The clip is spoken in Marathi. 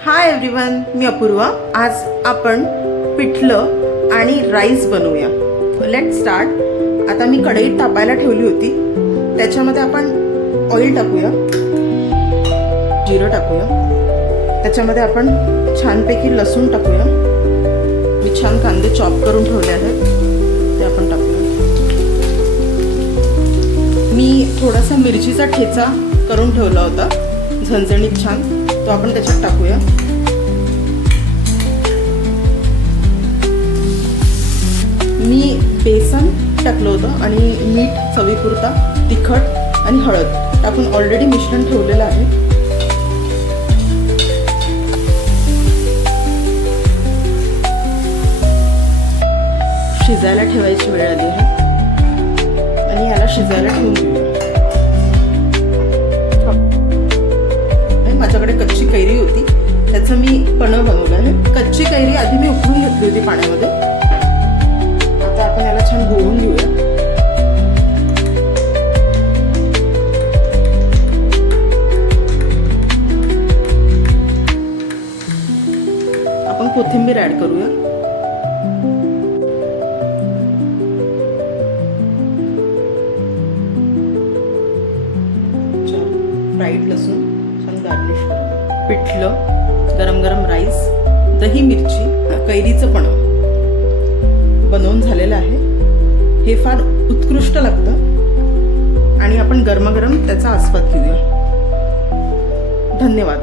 हाय एव्हरीवन, मी अपूर्वा. आज आपण पिठलं आणि राईस बनवूया. Let start. आता मी कढईत तापायला ठेवली होती. त्याच्यामध्ये आपण ऑइल टाकूया, जिरं टाकूया. त्याच्यामध्ये आपण छानपैकी लसूण टाकूया. मी छान कांदे चॉप करून ठेवले आहेत, ते आपण टाकूया. मी थोडासा मिरचीचा ठेचा करून ठेवला होता, झणझणीत छान, तो आपण त्याच्यात टाकूया. मी बेसन टाकलं होतं आणि मीठ चवीपुरता, तिखट आणि हळद टाकून ऑलरेडी मिश्रण ठेवलेलं आहे. शिजायला ठेवायची वेळ आली आहे आणि याला शिजायला ठेवून देऊया. माझ्याकडे कच्ची कैरी होती, त्याचं मी पन्ह बनवलं आहे. कच्ची कैरी आधी मी उकळून घेतली होती पाण्यामध्ये. आता आपण याला छान गोळून घेऊया. आपण कोथिंबीर ऍड करूया. फ्राईड लसूण गार्निश करूया. पिठलं, गरम गरम राईस, दही, मिरची, कैरीचं पण बनवून झालेलं आहे. हे फार उत्कृष्ट लागतं आणि आपण गरमागरम त्याचा आस्वाद घेऊया. धन्यवाद.